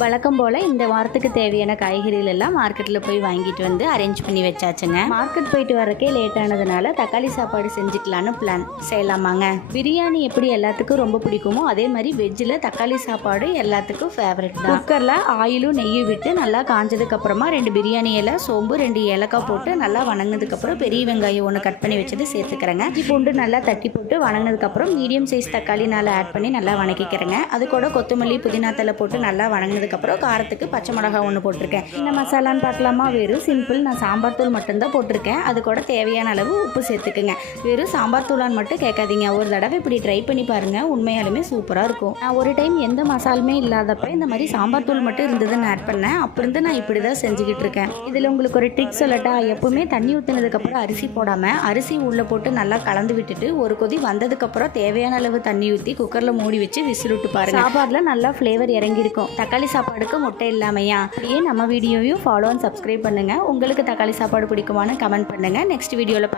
வழக்கம் போல் இந்த வாரத்துக்கு தேவையான காய்கறிகள் எல்லாம் மார்க்கெட்டில் போய் வாங்கிட்டு வந்து அரேஞ்ச் பண்ணி வச்சாச்சுங்க. மார்க்கெட் போயிட்டு வரக்கே லேட் ஆனதுனால தக்காளி சாப்பாடு செஞ்சுக்கலான்னு பிளான் செய்யலாமாங்க. பிரியாணி எப்படி எல்லாத்துக்கும் ரொம்ப பிடிக்குமோ அதே மாதிரி வெஜ்ஜில் தக்காளி சாப்பாடு எல்லாத்துக்கும் ஃபேவரட் தான். குக்கரில் ஆயிலும் நெய்யும் விட்டு நல்லா காஞ்சதுக்கப்புறமா 2 பிரியாணி இலை, சோம்பு, 2 ஏலக்காய் போட்டு நல்லா வணங்கினதுக்கப்புறம் பெரிய வெங்காயம் 1 கட் பண்ணி வச்சது சேர்த்துக்கிறேங்க. இஞ்சி பூண்டு நல்லா தட்டி போட்டு வணங்கினதுக்கப்புறம் மீடியம் சைஸ் தக்காளி நல்லா ஆட் பண்ணி நல்லா வணக்கிக்கிறேங்க. அது கூட கொத்தமல்லி, புதினா தலை போட்டு நல்லா வணங்கினதுக்கப்புறம் காரத்துக்கு பச்சை மிளகாய் 1 போட்டிருக்கேன். என்ன மசாலான்னு பார்க்கலாமா? வெறும் சிம்பிள். நான் சாம்பார் தூள் மட்டும்தான் போட்டிருக்கேன். அது கூட தேவையான அளவு உப்பு சேர்த்துக்குங்க. வெறும் சாம்பார் தூளான்னு மட்டும் கேட்காதீங்க, ஒரு தடவை இப்படி ட்ரை பண்ணி பாருங்கள், உண்மையாலுமே சூப்பராக இருக்கும். நான் ஒரு டைம் எந்த மசாலுமே இல்லாதப்ப இந்த மாதிரி சாம்பார் தூள் மட்டும் இருந்ததுன்னு ஆட் பண்ணேன். அப்படி இருந்து நான் இப்படி தான் செஞ்சுக்கிட்டு இருக்கேன். இதில் உங்களுக்கு ஒரு ட்ரிக் சொல்லட்டா? எப்பவுமே தண்ணி ஊற்றினதுக்கப்புறம் அரிசி போடாமல் அரிசி உள்ளே போட்டு நல்லா கலந்து விட்டுட்டு ஒரு கொதி வந்ததுக்கப்புறம் தேவையான அளவு தண்ணி ஊற்றி குக்கரில் மூடி வச்சு விசில் விட்டு பாருங்கள். சாப்பாடில் நல்லா ஃப்ளேவர் இறங்கியிருக்கும். தக்காளி சாப்பாடுக்கு முட்டை இல்லாமையா? அப்படியே நம்ம வீடியோவையும் ஃபாலோ அண்ட் சப்ஸ்கிரைப் பண்ணுங்கள். உங்களுக்கு தக்காளி சாப்பாடு பிடிக்குமான்னு கமெண்ட் பண்ணுங்கள். நெக்ஸ்ட் வீடியோவில்